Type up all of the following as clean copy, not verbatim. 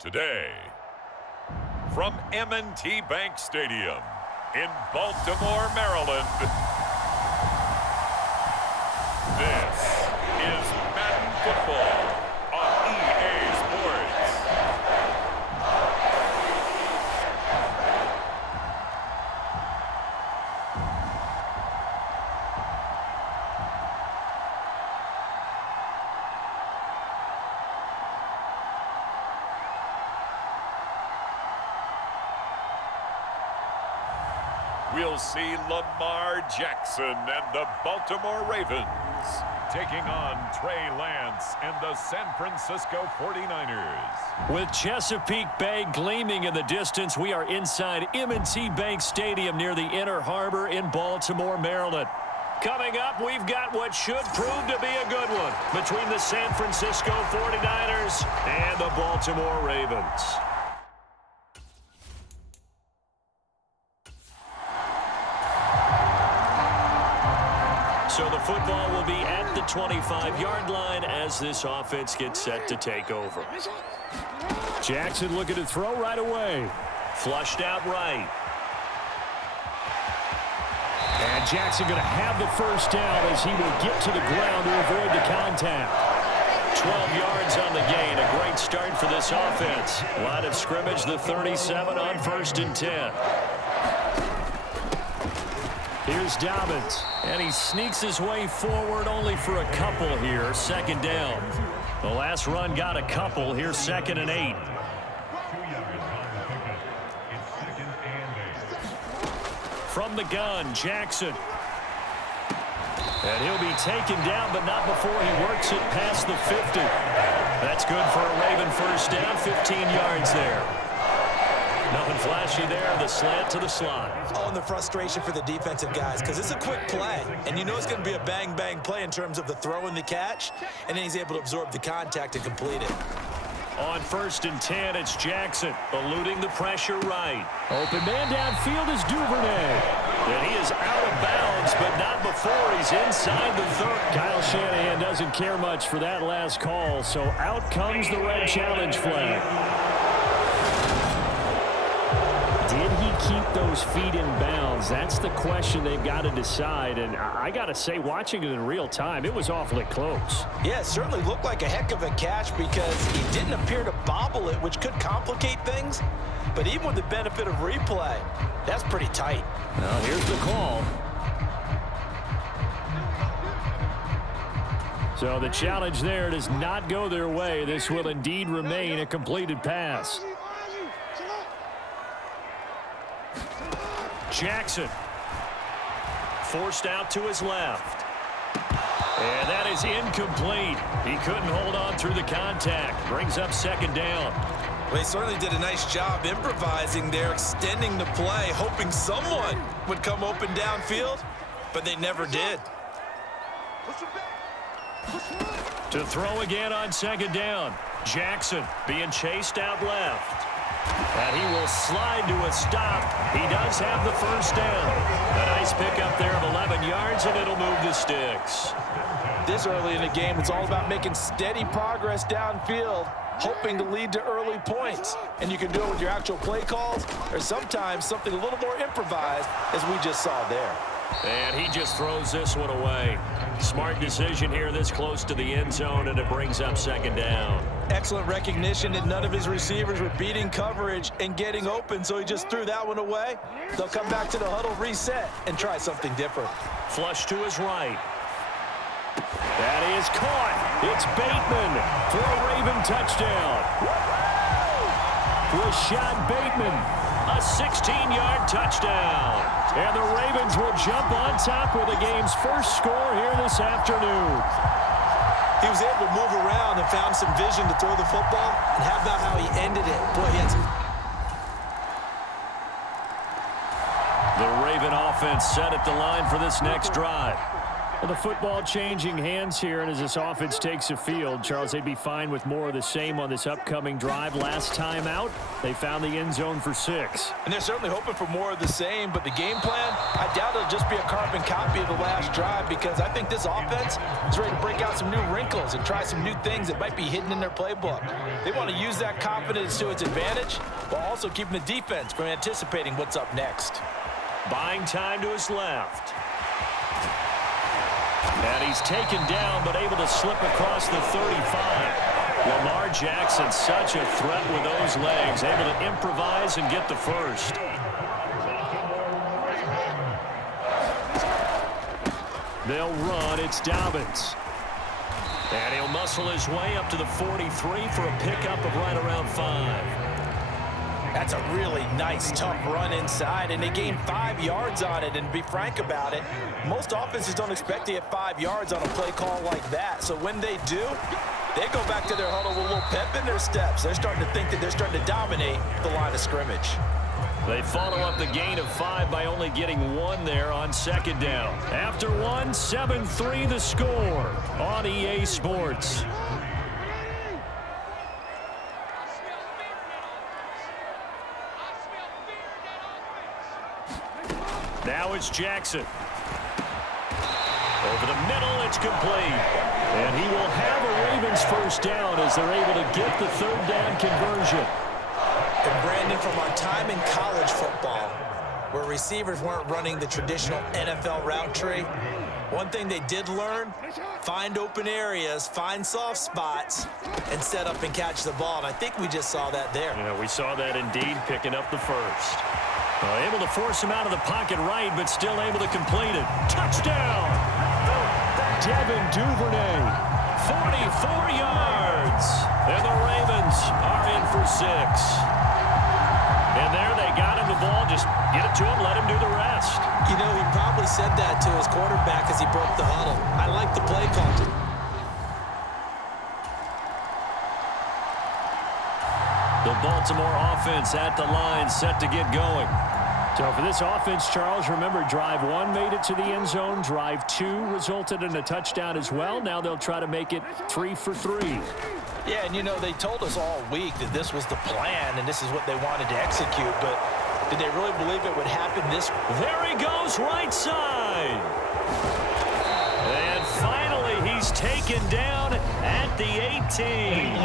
Today, from M&T Bank Stadium in Baltimore, Maryland, this is Madden Football on EA Sports. We'll see Lamar Jackson and the Baltimore Ravens taking on Trey Lance and the San Francisco 49ers. With Chesapeake Bay gleaming in the distance, we are inside M&T Bank Stadium near the Inner Harbor in Baltimore, Maryland. Coming up, we've got what should prove to be a good one between the San Francisco 49ers and the Baltimore Ravens. So the football will be at the 25-yard line as this offense gets set to take over. Jackson looking to throw right away. Flushed out right. And Jackson going to have the first down as he will get to the ground to avoid the contact. 12 yards on the gain. A great start for this offense. Line of scrimmage, the 37 on 1st and 10. Here's Dobbins, and he sneaks his way forward only for a couple here. 2nd down. The last run got a couple. Here's 2nd and 8. From the gun, Jackson. And he'll be taken down, but not before he works it past the 50. That's good for a Raven first down, 15 yards there. Nothing flashy there, the slant to the slot. Oh, and the frustration for the defensive guys, because it's a quick play, and you know it's going to be a bang-bang play in terms of the throw and the catch, and then he's able to absorb the contact and complete it. On 1st and 10, it's Jackson, eluding the pressure right. Open man downfield is Duvernay. And he is out of bounds, but not before he's inside the 30. Kyle Shanahan doesn't care much for that last call, so out comes the red challenge flag. Did he keep those feet in bounds? That's the question they've got to decide. And I got to say, watching it in real time, it was awfully close. Yeah, it certainly looked like a heck of a catch because he didn't appear to bobble it, which could complicate things. But even with the benefit of replay, that's pretty tight. Now, here's the call. So the challenge there does not go their way. This will indeed remain a completed pass. Jackson forced out to his left. And that is incomplete. He couldn't hold on through the contact. Brings up 2nd down. Well, he certainly did a nice job improvising there, extending the play, hoping someone would come open downfield, but they never did. To throw again on 2nd down. Jackson being chased out left. And he will slide to a stop. He does have the first down. A nice pickup there of 11 yards, and it'll move the sticks. This early in the game, it's all about making steady progress downfield, hoping to lead to early points. And you can do it with your actual play calls, or sometimes something a little more improvised, as we just saw there. And he just throws this one away. Smart decision here this close to the end zone, and it brings up 2nd down. Excellent recognition that none of his receivers were beating coverage and getting open, so he just threw that one away. They'll come back to the huddle, reset, and try something different. Flush to his right. That is caught. It's Bateman for a Raven touchdown. Rashad Bateman, a 16-yard touchdown. And the Ravens will jump on top with the game's first score here this afternoon. He was able to move around and found some vision to throw the football. And how about how he ended it? Boy, he had some... The Raven offense set at the line for this next drive. Well, the football changing hands here, and as this offense takes the field, Charles, they'd be fine with more of the same on this upcoming drive. Last time out, they found the end zone for 6. And they're certainly hoping for more of the same, but the game plan, I doubt it'll just be a carbon copy of the last drive, because I think this offense is ready to break out some new wrinkles and try some new things that might be hidden in their playbook. They want to use that confidence to its advantage while also keeping the defense from anticipating what's up next. Buying time to his left. And he's taken down, but able to slip across the 35. Lamar Jackson, such a threat with those legs, able to improvise and get the first. They'll run. It's Dobbins. And he'll muscle his way up to the 43 for a pickup of right around 5. That's a really nice, tough run inside, and they gained 5 yards on it. And to be frank about it, most offenses don't expect to get 5 yards on a play call like that. So when they do, they go back to their huddle with a little pep in their steps. They're starting to think that they're starting to dominate the line of scrimmage. They follow up the gain of 5 by only getting 1 there on second down. After 1, 7-3 the score on EA Sports. Now it's Jackson. Over the middle, it's complete. And he will have a Ravens first down as they're able to get the third down conversion. And Brandon, from our time in college football, where receivers weren't running the traditional NFL route tree, one thing they did learn, find open areas, find soft spots, and set up and catch the ball. And I think we just saw that there. Yeah, we saw that indeed, picking up the first. Able to force him out of the pocket right, but still able to complete it. Touchdown! Devin Duvernay, 44 yards. And the Ravens are in for 6. And there they got him the ball. Just get it to him, let him do the rest. You know, he probably said that to his quarterback as he broke the huddle. I like the play call. The Baltimore offense at the line, set to get going. So for this offense, Charles, remember, drive 1 made it to the end zone. Drive 2 resulted in a touchdown as well. Now they'll try to make it 3 for 3. Yeah, and you know, they told us all week that this was the plan and this is what they wanted to execute, but did they really believe it would happen this way? There he goes, right side. And finally, he's taken down at the 18.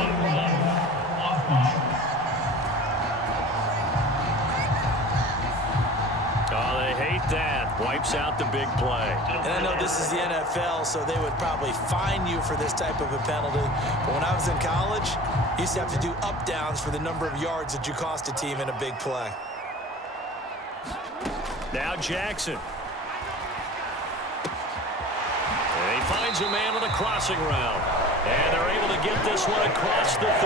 Oh, they hate that. Wipes out the big play. And I know this is the NFL, so they would probably fine you for this type of a penalty. But when I was in college, you used to have to do up-downs for the number of yards that you cost a team in a big play. Now Jackson. And he finds a man on the crossing route. And they're able to get this one across the 35.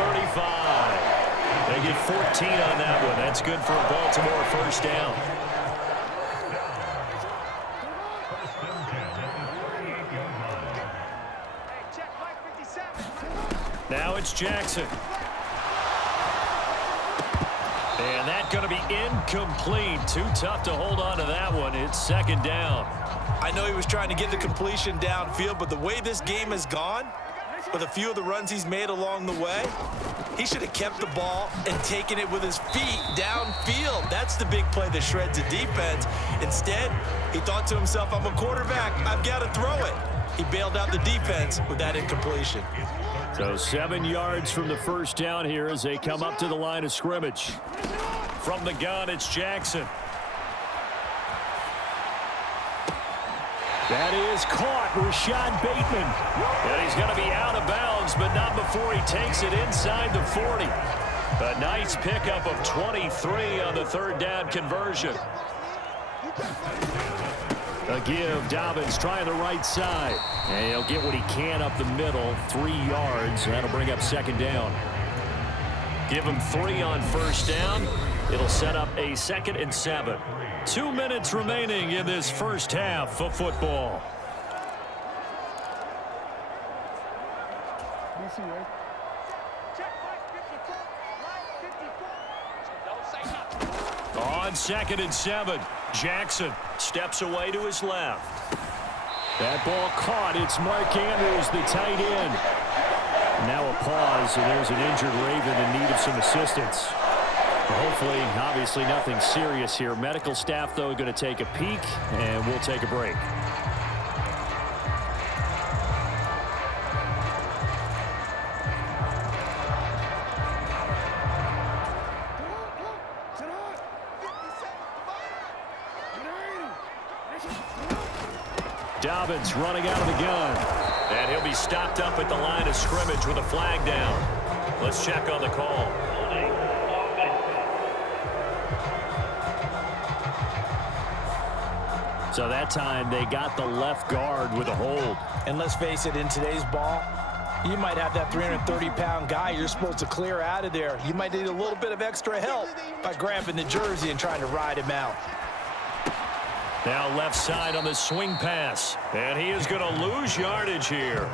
They get 14 on that one. That's good for a Baltimore first down. Now it's Jackson. And that's going to be incomplete. Too tough to hold on to that one. It's second down. I know he was trying to get the completion downfield, but the way this game has gone, with a few of the runs he's made along the way, he should have kept the ball and taken it with his feet downfield. That's the big play that shreds the defense. Instead, he thought to himself, I'm a quarterback, I've got to throw it. He bailed out the defense with that incompletion. So 7 yards from the first down here as they come up to the line of scrimmage. From the gun, it's Jackson. That is caught, Rashad Bateman. And he's going to be out of bounds, but not before he takes it inside the 40. A nice pickup of 23 on the third down conversion. A give, Dobbins trying the right side. And he'll get what he can up the middle, 3 yards. That'll bring up second down. Give him 3 on first down. It'll set up a 2nd and 7. 2 minutes remaining in this first half of football. On 2nd and 7, Jackson steps away to his left. That ball caught. It's Mark Andrews, the tight end. Now a pause, and there's an injured Raven in need of some assistance. Hopefully, obviously nothing serious here. Medical staff, though, going to take a peek, and we'll take a break. Dobbins running out of the gun. And he'll be stopped up at the line of scrimmage with a flag down. Let's check on the call. So that time they got the left guard with a hold. And let's face it, in today's ball, you might have that 330-pound guy you're supposed to clear out of there. You might need a little bit of extra help by grabbing the jersey and trying to ride him out. Now left side on the swing pass. And he is going to lose yardage here.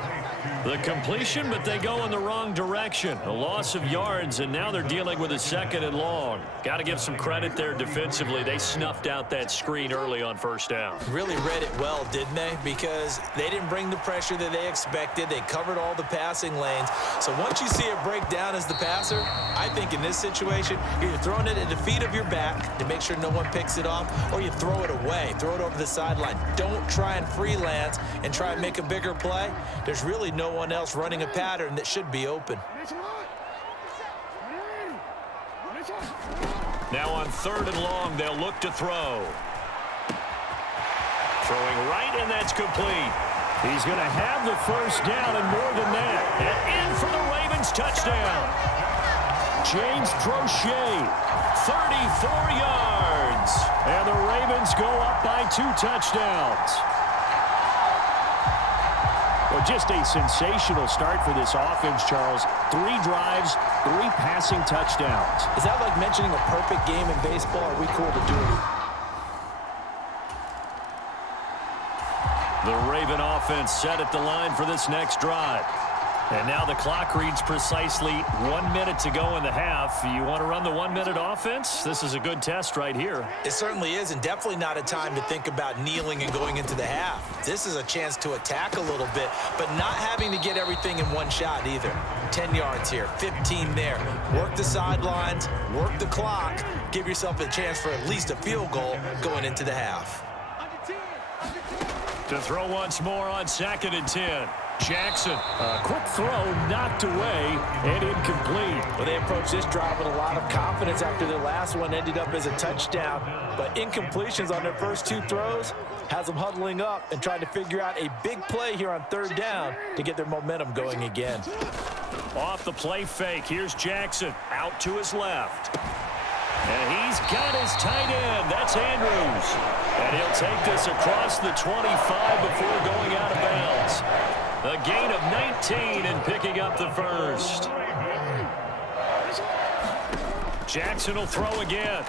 The completion, but they go in the wrong direction. A loss of yards, and now they're dealing with a 2nd and long. Got to give some credit there defensively. They snuffed out that screen early on first down. Really read it well, didn't they? Because they didn't bring the pressure that they expected. They covered all the passing lanes. So once you see it break down as the passer, I think in this situation, you're throwing it at the feet of your back to make sure no one picks it off, or you throw it away. Throw it over the sideline. Don't try and freelance and try and make a bigger play. There's really no one else running a pattern that should be open. Now on 3rd and long, they'll look to throw. Throwing right, and that's complete. He's going to have the first down and more than that. And in for the Ravens touchdown. James Prochet, 34 yards. And the Ravens go up by 2 touchdowns. Well, just a sensational start for this offense, Charles. 3 drives, 3 passing touchdowns. Is that like mentioning a perfect game in baseball? Are we cool to do it? The Raven offense set at the line for this next drive. And now the clock reads precisely 1 minute to go in the half. You want to run the 1-minute offense? This is a good test right here. It certainly is, and definitely not a time to think about kneeling and going into the half. This is a chance to attack a little bit, but not having to get everything in one shot either. 10 yards here, 15 there. Work the sidelines, work the clock, give yourself a chance for at least a field goal going into the half. To throw once more on 2nd and 10. Jackson, a quick throw knocked away and incomplete. Well, they approached this drive with a lot of confidence after their last one ended up as a touchdown. But incompletions on their first 2 throws has them huddling up and trying to figure out a big play here on 3rd down to get their momentum going again. Off the play fake, here's Jackson out to his left. And he's got his tight end. That's Andrews. And he'll take this across the 25 before going out of bounds. A gain of 19 and picking up the first. Jackson will throw again.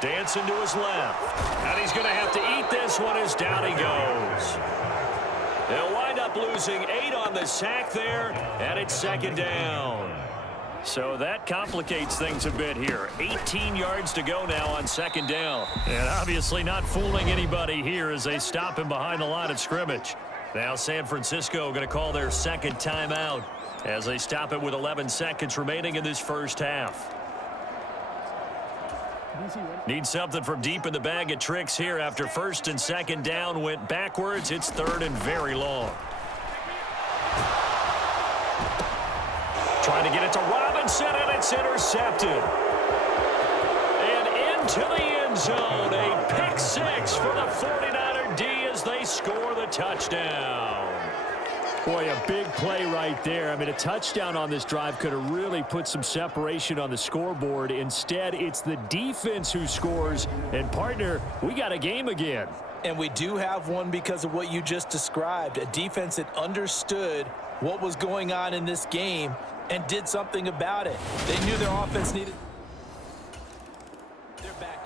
Dancing to his left. And he's going to have to eat this one as down he goes. They'll wind up losing 8 on the sack there, and it's 2nd down. So that complicates things a bit here. 18 yards to go now on 2nd down. And obviously not fooling anybody here as they stop him behind the line of scrimmage. Now San Francisco going to call their 2nd timeout as they stop it with 11 seconds remaining in this first half. Need something from deep in the bag of tricks here after 1st and 2nd down went backwards. It's 3rd and very long. Trying to get it to Robinson, and it's intercepted. And into the end zone, a pick 6 for the 49er D as they score the touchdown. Boy, a big play right there. I mean, a touchdown on this drive could have really put some separation on the scoreboard. Instead, it's the defense who scores. And, partner, we got a game again. And we do have one because of what you just described. A defense that understood what was going on in this game and did something about it. They knew their offense needed. They're back.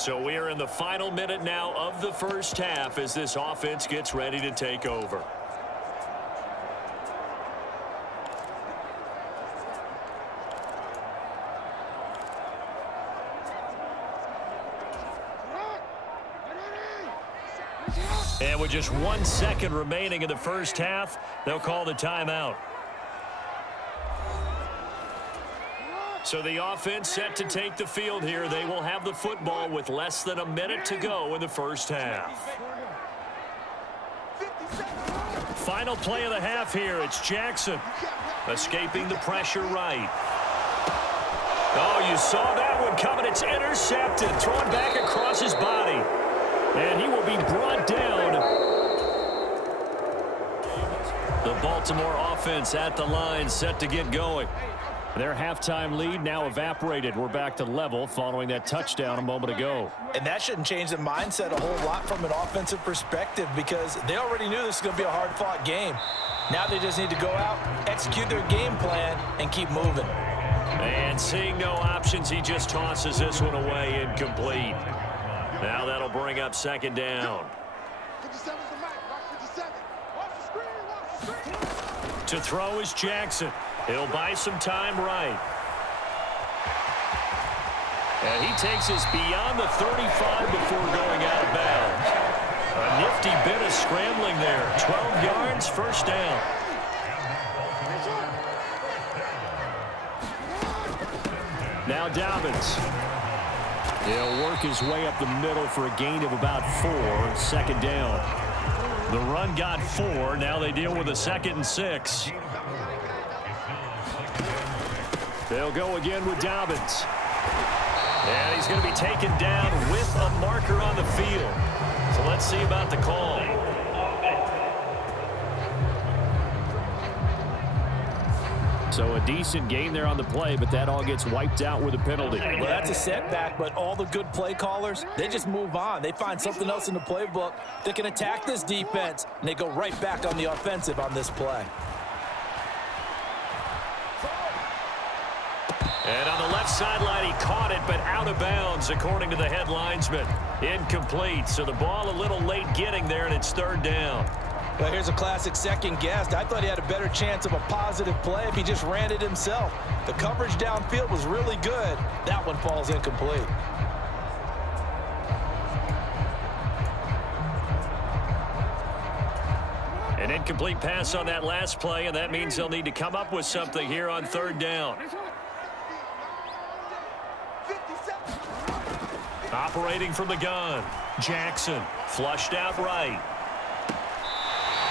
So we are in the final minute now of the first half as this offense gets ready to take over. And with just 1 second remaining in the first half, they'll call the timeout. So the offense set to take the field here. They will have the football with less than a minute to go in the first half. Final play of the half here. It's Jackson escaping the pressure right. Oh, you saw that one coming. It's intercepted, thrown back across his body. And he will be brought down. The Baltimore offense at the line, set to get going. Their halftime lead now evaporated. We're back to level following that touchdown a moment ago. And that shouldn't change the mindset a whole lot from an offensive perspective because they already knew this was going to be a hard-fought game. Now they just need to go out, execute their game plan, and keep moving. And seeing no options, he just tosses this one away incomplete. Now that'll bring up second down. To throw is Jackson. He'll buy some time right. And he takes us beyond the 35 before going out of bounds. A nifty bit of scrambling there. 12 yards, first down. Now Dobbins. He'll work his way up the middle for a gain of about 4, second down. The run got 4. Now they deal with a 2nd and 6. They'll go again with Dobbins. And he's going to be taken down with a marker on the field. So let's see about the call. So a decent gain there on the play, but that all gets wiped out with a penalty. Well, that's a setback, but all the good play callers, they just move on. They find something else in the playbook that can attack this defense, and they go right back on the offensive on this play. And on the left sideline, he caught it, but out of bounds, according to the head linesman. Incomplete, so the ball a little late getting there, and it's third down. Well, here's a classic second guess. I thought he had a better chance of a positive play if he just ran it himself. The coverage downfield was really good. That one falls incomplete. An incomplete pass on that last play, and that means they'll need to come up with something here on third down. Operating from the gun, Jackson flushed out right.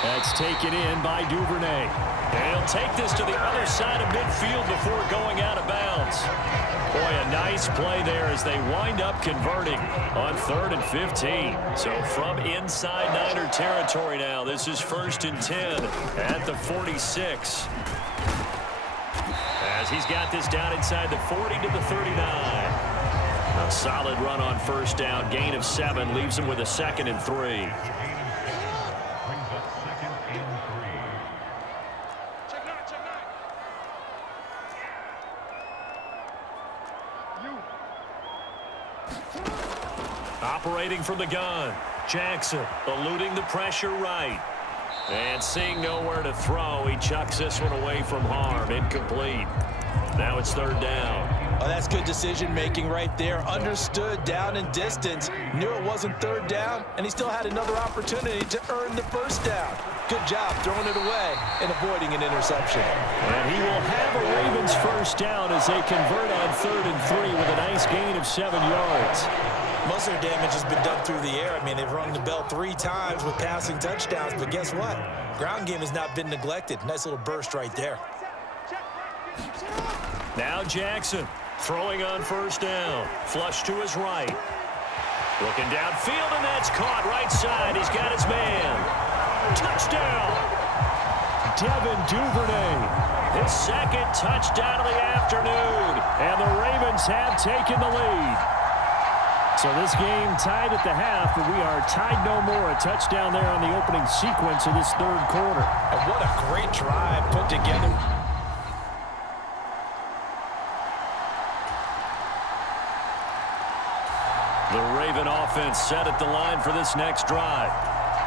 That's taken in by Duvernay. And he'll take this to the other side of midfield before going out of bounds. Boy, a nice play there as they wind up converting on 3rd and 15. So from inside Niner territory now, this is 1st and 10 at the 46. As he's got this down inside the 40 to the 39. A solid run on first down, gain of 7, leaves him with a 2nd and 3. Operating from the gun, Jackson eluding the pressure right. And seeing nowhere to throw, he chucks this one away from harm. Incomplete. Now it's third down. Oh, that's good decision-making right there. Understood down and distance. Knew it wasn't third down, and he still had another opportunity to earn the first down. Good job throwing it away and avoiding an interception. And he will have a Ravens first down as they convert on 3rd and 3 with a nice gain of 7 yards. Most of their damage has been done through the air. I mean, they've rung the bell 3 times with passing touchdowns, but guess what? Ground game has not been neglected. Nice little burst right there. Now Jackson throwing on first down. Flush to his right. Looking downfield, and that's caught right side. He's got his man. Touchdown! Devin Duvernay. His 2nd touchdown of the afternoon. And the Ravens have taken the lead. So this game tied at the half, but we are tied no more. A touchdown there on the opening sequence of this 3rd quarter. And what a great drive put together. The Raven offense set at the line for this next drive.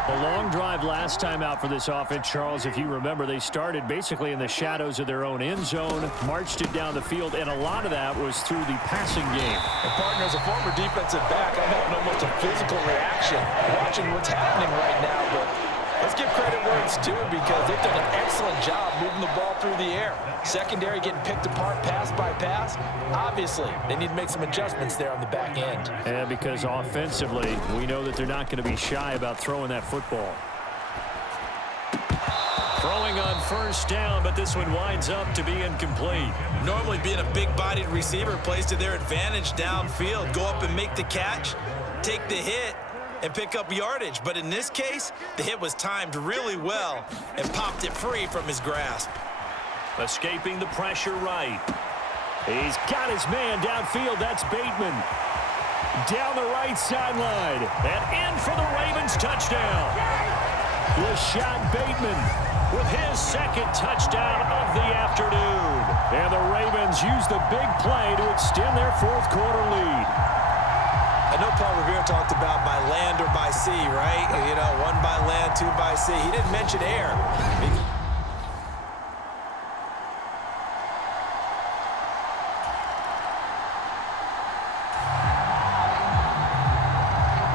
A long drive last time out for this offense, Charles. If you remember, they started basically in the shadows of their own end zone, marched it down the field, and a lot of that was through the passing game. And partner, as a former defensive back, I'm having almost a physical reaction watching what's happening right now. But let's give credit where it's due, because they've done an excellent job moving the ball through the air. Secondary getting picked apart pass by pass. Obviously, they need to make some adjustments there on the back end. And because offensively, we know that they're not going to be shy about throwing that football. Throwing on first down, but this one winds up to be incomplete. Normally, being a big-bodied receiver plays to their advantage downfield. Go up and make the catch, take the hit, and pick up yardage. But in this case, the hit was timed really well and popped it free from his grasp. Escaping the pressure right. He's got his man downfield. That's Bateman. Down the right sideline. And in for the Ravens touchdown. Rashad Bateman with his second touchdown of the afternoon. And the Ravens use the big play to extend their fourth quarter lead. I know Paul Revere talked about by land or by sea, right? You know, one by land, two by sea. He didn't mention air.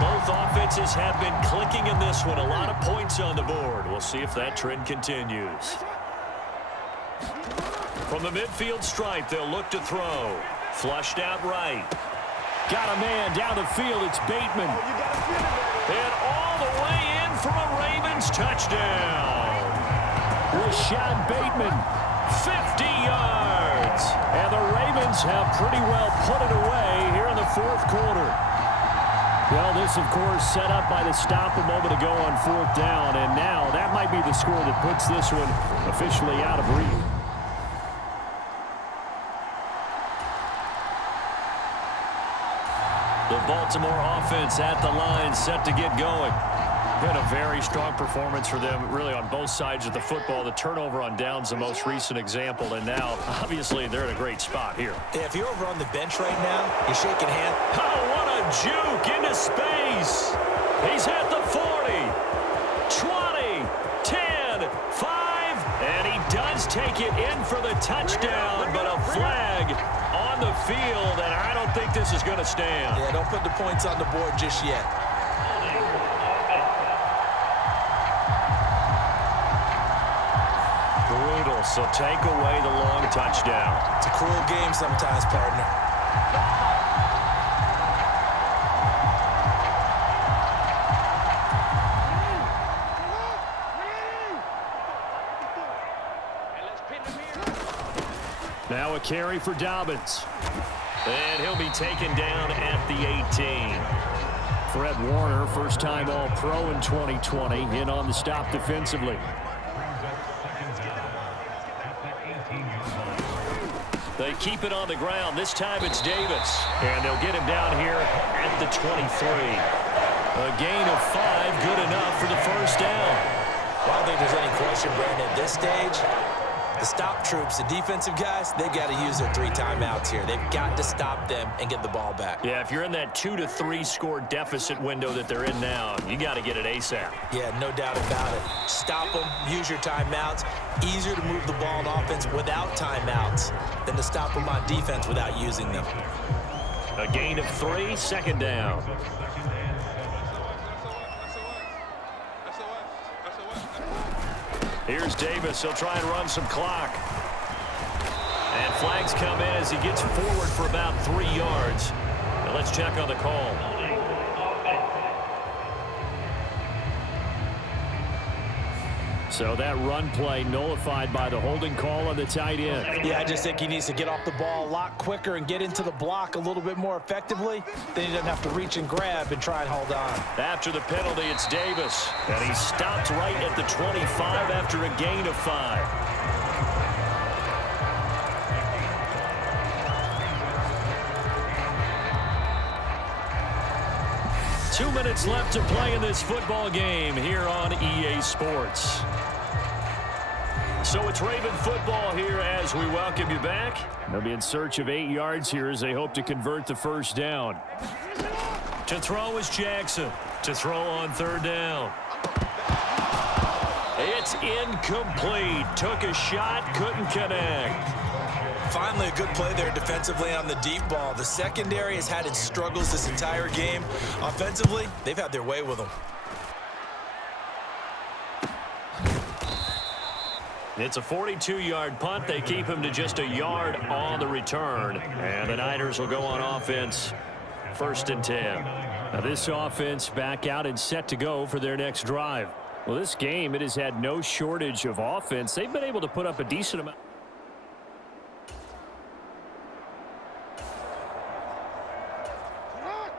Both offenses have been clicking in this one. A lot of points on the board. We'll see if that trend continues. From the midfield stripe, they'll look to throw. Flushed out right. Got a man down the field. It's Bateman. And all the way in for a Ravens touchdown. Rashad Bateman, 50 yards. And the Ravens have pretty well put it away here in the fourth quarter. Well, this, of course, set up by the stop a moment ago on fourth down. And now that might be the score that puts this one officially out of reach. The Baltimore offense at the line, set to get going. Been a very strong performance for them, really, on both sides of the football. The turnover on downs, the most recent example, and now, obviously, they're in a great spot here. Yeah, if you're over on the bench right now, you're shaking hands. Oh, what a juke into space. He's at the 40, 20, 10, 5, and he does take it in for the touchdown, but a flag on the field, and I don't think this is going to stand. Yeah, don't put the points on the board just yet. Brutal, so take away the long touchdown. It's a cruel game sometimes, partner. Now a carry for Dobbins. And he'll be taken down at the 18. Fred Warner, first-time All-Pro in 2020, in on the stop defensively. They keep it on the ground. This time it's Davis. And they'll get him down here at the 23. A gain of 5, good enough for the first down. I don't think there's any question, Brandon, at this stage. The stop troops, the defensive guys, they've got to use their 3 timeouts here. They've got to stop them and get the ball back. Yeah, if you're in that 2 to 3 score deficit window that they're in now, you got to get it ASAP. Yeah, no doubt about it. Stop them, use your timeouts. Easier to move the ball on offense without timeouts than to stop them on defense without using them. A gain of 3, second down. Here's Davis. He'll try and run some clock. And flags come in as he gets forward for about 3 yards. Now let's check on the call. So that run play nullified by the holding call on the tight end. Yeah, I just think he needs to get off the ball a lot quicker and get into the block a little bit more effectively. Then he doesn't have to reach and grab and try and hold on. After the penalty, it's Davis. And he stopped right at the 25 after a gain of 5. 2 minutes left to play in this football game here on EA Sports. So it's Raven football here as we welcome you back. They'll be in search of 8 yards here as they hope to convert the first down. To throw is Jackson. To throw on third down. It's incomplete. Took a shot, couldn't connect. Finally, a good play there defensively on the deep ball. The secondary has had its struggles this entire game. Offensively, they've had their way with them. It's a 42-yard punt. They keep him to just a yard on the return. And the Niners will go on offense. 1st and 10. Now this offense back out and set to go for their next drive. Well, this game, it has had no shortage of offense. They've been able to put up a decent amount.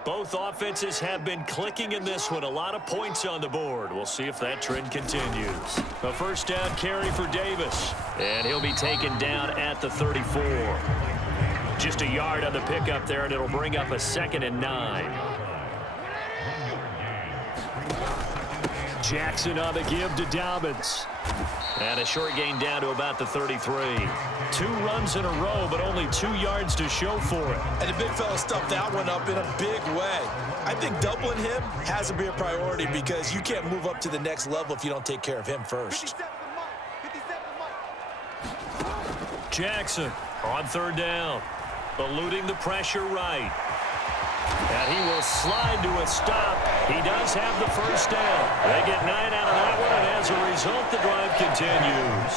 Both offenses have been clicking in this one. A lot of points on the board. We'll see if that trend continues. A 1st down carry for Davis. And he'll be taken down at the 34. Just a yard on the pickup there, and it'll bring up a 2nd and 9. Jackson on the give to Dobbins. And a short gain down to about the 33. 2 runs in a row, but only 2 yards to show for it. And the big fella stuffed that one up in a big way. I think doubling him has to be a priority because you can't move up to the next level if you don't take care of him first. Jackson on 3rd down. Eluding the pressure right. And he will slide to a stop. He does have the 1st down. They get 9 out of that one, and as a result, the drive continues.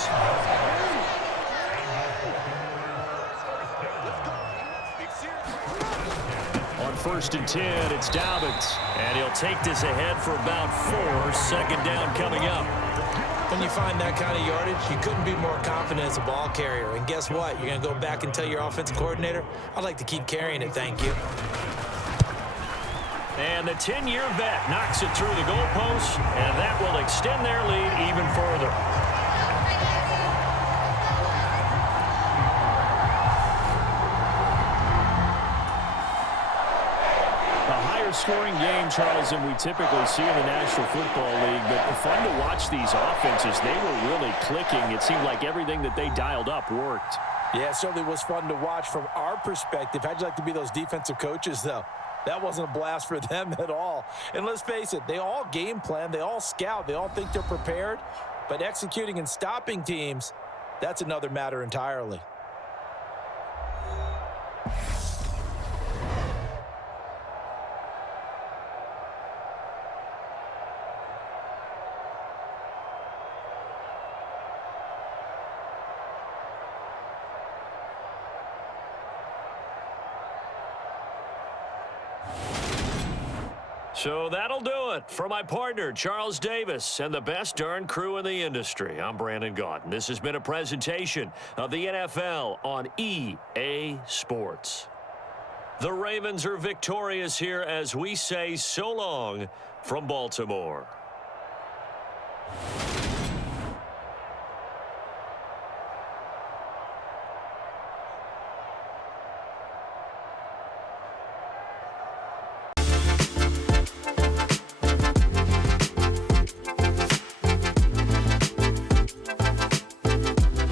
On 1st and 10, it's Dobbins. And he'll take this ahead for about 4. 2nd down coming up. When you find that kind of yardage, you couldn't be more confident as a ball carrier. And guess what? You're going to go back and tell your offensive coordinator, I'd like to keep carrying it, thank you. And the 10-year vet knocks it through the goalpost, and that will extend their lead even further. Scoring game, Charles, than we typically see in the National Football League, but fun to watch these offenses. They were really clicking. It seemed like everything that they dialed up worked. Yeah, it certainly was fun to watch from our perspective. How'd you like to be those defensive coaches, though? That wasn't a blast for them at all. And let's face it, they all game plan, they all scout, they all think they're prepared, but executing and stopping teams, that's another matter entirely. So that'll do it for my partner, Charles Davis, and the best darn crew in the industry. I'm Brandon Gaudin. This has been a presentation of the NFL on EA Sports. The Ravens are victorious here as we say so long from Baltimore.